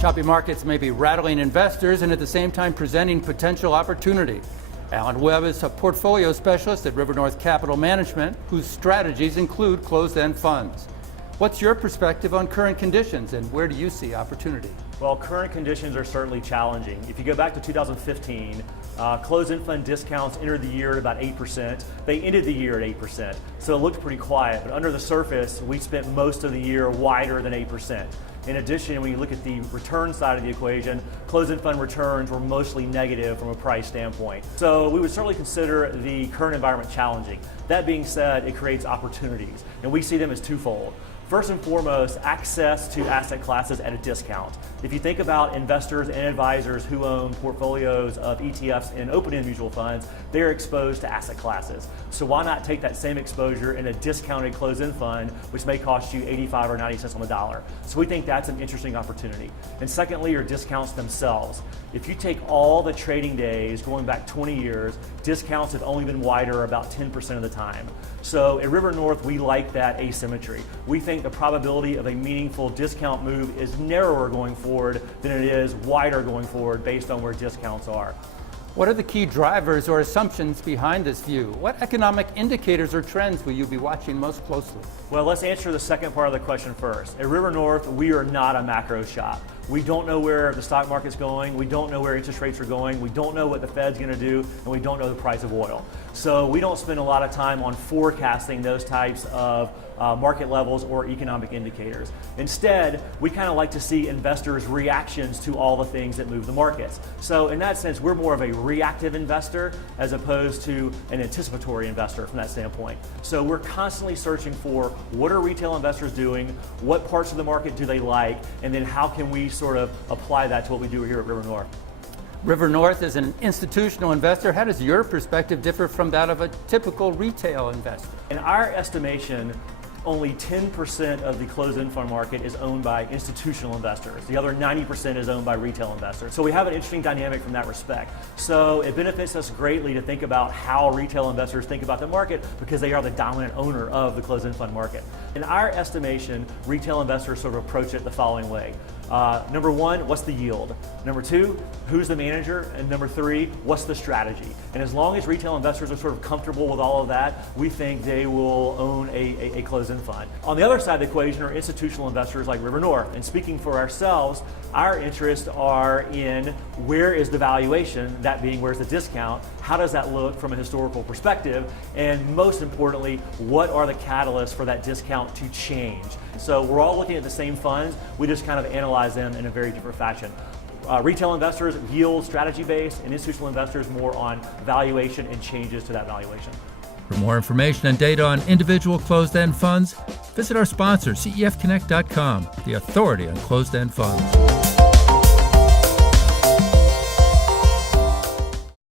Choppy markets may be rattling investors and at the same time presenting potential opportunity. Alan Webb is a portfolio specialist at River North Capital Management, whose strategies include closed-end funds. What's your perspective on current conditions, and where do you see opportunity? Well, current conditions are certainly challenging. If you go back to 2015, closed-end fund discounts entered the year at about 8%. They ended the year at 8%, so it looked pretty quiet. But under the surface, we spent most of the year wider than 8%. In addition, when you look at the return side of the equation, closed-end fund returns were mostly negative from a price standpoint. So we would certainly consider the current environment challenging. That being said, it creates opportunities, and we see them as twofold. First and foremost, access to asset classes at a discount. If you think about investors and advisors who own portfolios of ETFs and open-end mutual funds, they're exposed to asset classes. So why not take that same exposure in a discounted closed-end fund, which may cost you 85 or 90 cents on the dollar? So we think that's an interesting opportunity. And secondly, are discounts themselves. If you take all the trading days going back 20 years, discounts have only been wider about 10% of the time. So at River North, we like that asymmetry. We think the probability of a meaningful discount move is narrower going forward than it is wider going forward based on where discounts are. What are the key drivers or assumptions behind this view? What economic indicators or trends will you be watching most closely? Well, let's answer the second part of the question first. At River North, we are not a macro shop. We don't know where the stock market's going, we don't know where interest rates are going, we don't know what the Fed's going to do, and we don't know the price of oil. So we don't spend a lot of time on forecasting those types of market levels or economic indicators. Instead, we kind of like to see investors' reactions to all the things that move the markets. So in that sense, we're more of a reactive investor as opposed to an anticipatory investor from that standpoint. So we're constantly searching for what are retail investors doing, what parts of the market do they like, and then how can we sort of apply that to what we do here at River North. River North is an institutional investor. How does your perspective differ from that of a typical retail investor? In our estimation, only 10% of the closed-end fund market is owned by institutional investors. The other 90% is owned by retail investors. So we have an interesting dynamic from that respect. So it benefits us greatly to think about how retail investors think about the market because they are the dominant owner of the closed-end fund market. In our estimation, retail investors sort of approach it the following way. Number one, what's the yield? Number two, who's the manager? And number three, what's the strategy? And as long as retail investors are sort of comfortable with all of that, we think they will own a closed-end fund. On the other side of the equation are institutional investors like River North. And speaking for ourselves, our interests are in where is the valuation, that being where's the discount, how does that look from a historical perspective, and most importantly, what are the catalysts for that discount to change? So we're all looking at the same funds, we just kind of analyze them in a very different fashion. Retail investors, yield strategy based, and institutional investors more on valuation and changes to that valuation. For more information and data on individual closed-end funds, visit our sponsor, CEFConnect.com, the authority on closed-end funds.